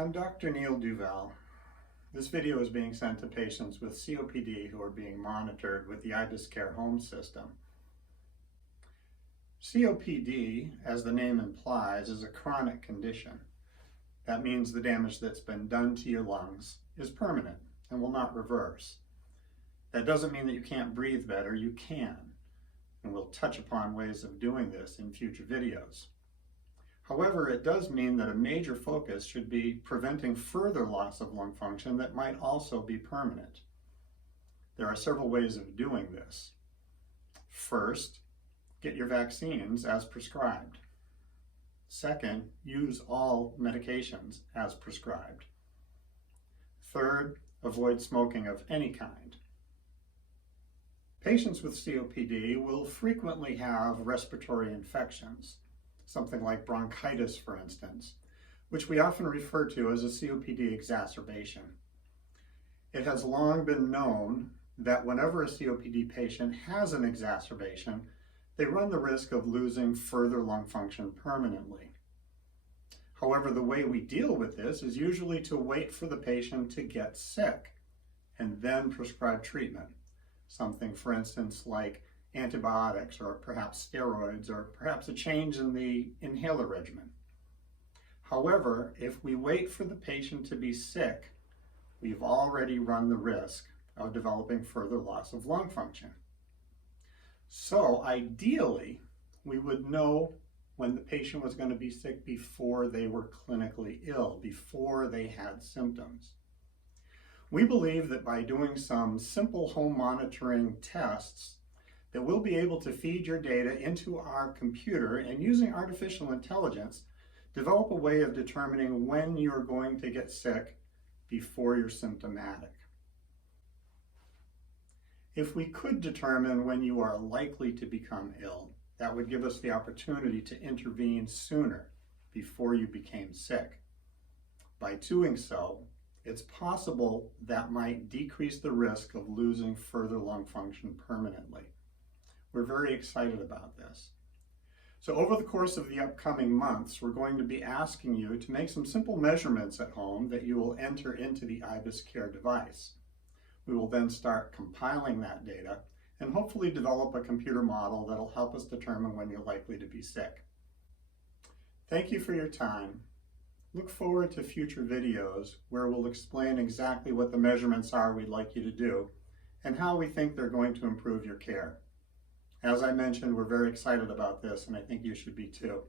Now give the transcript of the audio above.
I'm Dr. Neil Duval. This video is being sent to patients with COPD who are being monitored with the IbisCare home system. COPD, as the name implies, is a chronic condition. That means the damage that's been done to your lungs is permanent and will not reverse. That doesn't mean that you can't breathe better. You can, and we'll touch upon ways of doing this in future videos. However, it does mean that a major focus should be preventing further loss of lung function that might also be permanent. There are several ways of doing this. First, get your vaccines as prescribed. Second, use all medications as prescribed. Third, avoid smoking of any kind. Patients with COPD will frequently have respiratory infections, something like bronchitis, for instance, which we often refer to as a COPD exacerbation. It has long been known that whenever a COPD patient has an exacerbation, they run the risk of losing further lung function permanently. However, the way we deal with this is usually to wait for the patient to get sick and then prescribe treatment. Something, for instance, like antibiotics or perhaps steroids or perhaps a change in the inhaler regimen. However, if we wait for the patient to be sick, we've already run the risk of developing further loss of lung function. So ideally, we would know when the patient was going to be sick before they were clinically ill, before they had symptoms. We believe that by doing some simple home monitoring tests, that we'll be able to feed your data into our computer and using artificial intelligence, develop a way of determining when you're going to get sick before you're symptomatic. If we could determine when you are likely to become ill, that would give us the opportunity to intervene sooner before you became sick. By doing so, it's possible that might decrease the risk of losing further lung function permanently. We're very excited about this. So over the course of the upcoming months, we're going to be asking you to make some simple measurements at home that you will enter into the IbisCare device. We will then start compiling that data and hopefully develop a computer model that'll help us determine when you're likely to be sick. Thank you for your time. Look forward to future videos where we'll explain exactly what the measurements are we'd like you to do and how we think they're going to improve your care. As I mentioned, we're very excited about this, and I think you should be too.